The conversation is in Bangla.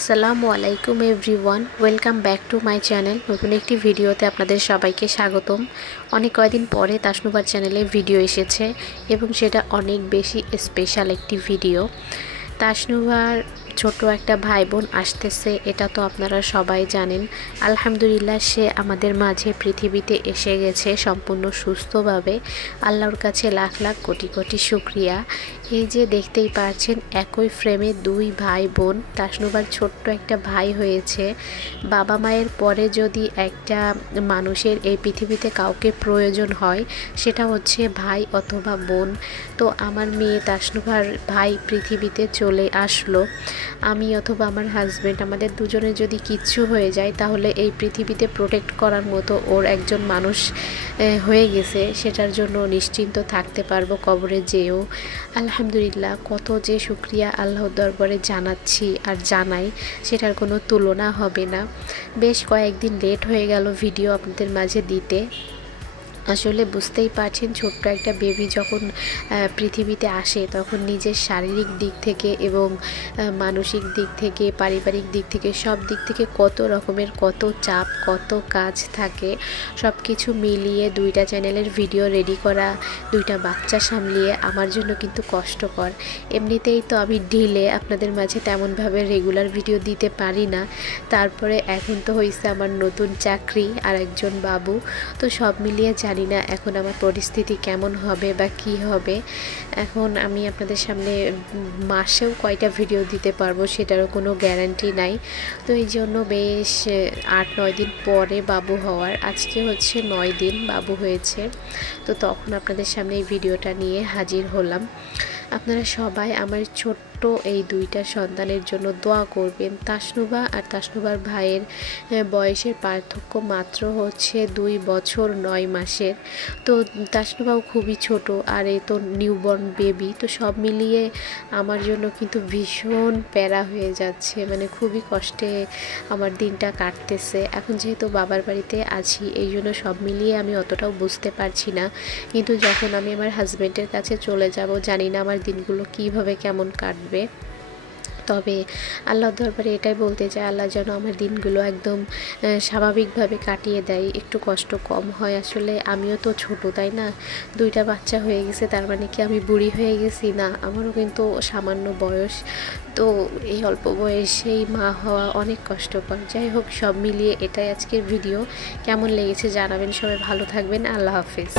আসসালামু আলাইকুম everyone, welcome back to my channel. নতুন একটি ভিডিওতে আপনাদের সবাইকে স্বাগতম। অনেক কয়েকদিন পরে তাসনুবার চ্যানেলে ভিডিও এসেছে এবং সেটা অনেক বেশি স্পেশাল একটি ভিডিও। তাসনুবার ছোট একটা ভাই বোন আসতেছে, এটা তো আপনারা সবাই জানেন। আলহামদুলিল্লাহ, সে আমাদের মাঝে পৃথিবীতে এসে গেছে সম্পূর্ণ সুস্থভাবে। আল্লাহর কাছে লাখ লাখ কোটি কোটি শুকরিয়া। এই যে দেখতেই পাচ্ছেন, একই ফ্রেমে দুই ভাই বোন। তাসনুবার ছোট্ট একটা ভাই হয়েছে। বাবা মায়ের পরে যদি একটা মানুষের এই পৃথিবীতে কাউকে প্রয়োজন হয়, সেটা হচ্ছে ভাই অথবা বোন। তো আমার মেয়ে তাসনুবার ভাই পৃথিবীতে চলে আসলো। আমি অথবা আমার হাজব্যান্ড, আমাদের দুজনের যদি কিচ্ছু হয়ে যায়, তাহলে এই পৃথিবীতে প্রোটেক্ট করার মতো ওর একজন মানুষ হয়ে গেছে। সেটার জন্য নিশ্চিন্ত থাকতে পারবো কবরে যেও। আলহামদুলিল্লাহ, কত যে শুকরিয়া আল্লাহর দরবারে জানাচ্ছি আর জানাই, সেটার কোনো তুলনা হবে না। বেশ কয়েকদিন লেট হয়ে গেল ভিডিও আপনাদের মাঝে দিতে। আসলে বুঝতেই পারছেন, ছোট্ট একটা বেবি যখন পৃথিবীতে আসে, তখন নিজের শারীরিক দিক থেকে এবং মানসিক দিক থেকে, পারিবারিক দিক থেকে, সব দিক থেকে কত রকমের কত চাপ, কত কাজ থাকে। সব কিছু মিলিয়ে দুইটা চ্যানেলের ভিডিও রেডি করা, দুইটা বাচ্চা সামলিয়ে আমার জন্য কিন্তু কষ্টকর। এমনিতেই তো আমি ঢিলে আপনাদের মাঝে তেমনভাবে রেগুলার ভিডিও দিতে পারি না। তারপরে এখন তো হয়েছে আমার নতুন চাকরি আর একজন বাবু। তো সব মিলিয়ে জানি না এখন আমার পরিস্থিতি কেমন হবে বা কি হবে। এখন আমি আপনাদের সামনে মাসেও কয়টা ভিডিও দিতে পারবো সেটারও কোনো গ্যারান্টি নাই। তো এই জন্য বেশ 8-9 দিন পরে বাবু হওয়ার, আজকে হচ্ছে 9 দিন বাবু হয়েছে। তো তখন আপনাদের সামনে এই ভিডিওটা নিয়ে হাজির হলাম। আপনারা সবাই আমার ছোট্ট এই দুইটা সন্তানের জন্য দোয়া করবেন। তাসনুবা আর তাসনুবার ভাইয়ের বয়সের পার্থক্য মাত্র হচ্ছে 2 বছর 9 মাসের। তো তাসনুবাও খুবই ছোট, আর এই তো নিউবর্ন বেবি। তো সব মিলিয়ে আমার জন্য কিন্তু ভীষণ প্যারা হয়ে যাচ্ছে, মানে খুবই কষ্টে আমার দিনটা কাটতেছে। এখন যেহেতু বাবার বাড়িতে আছি, এই জন্য সব মিলিয়ে আমি অতটাও বুঝতে পারছি না। কিন্তু যখন আমি আমার হাজব্যান্ডের কাছে চলে যাব, জানি না আমার দিনগুলো কিভাবে কেমন কাটবে। তবে আল্লাহর দরবারে এটাই বলতে চাই, আল্লাহ যেন আমার দিনগুলো একদম স্বাভাবিকভাবে কাটিয়ে দেয়, একটু কষ্ট কম হয়। আসলে আমিও তো ছোট, তাই না? দুইটা বাচ্চা হয়ে গেছে, তার মানে কি আমি বুড়ি হয়ে গেছি? না, আমারও কিন্তু সামান্য বয়স। তো এই অল্প বয়সেই মা হওয়া অনেক কষ্টকর। যাই হোক, সব মিলিয়ে এটাই আজকের ভিডিও। কেমন লেগেছে জানাবেন। সবাই ভালো থাকবেন। আল্লাহ হাফেজ।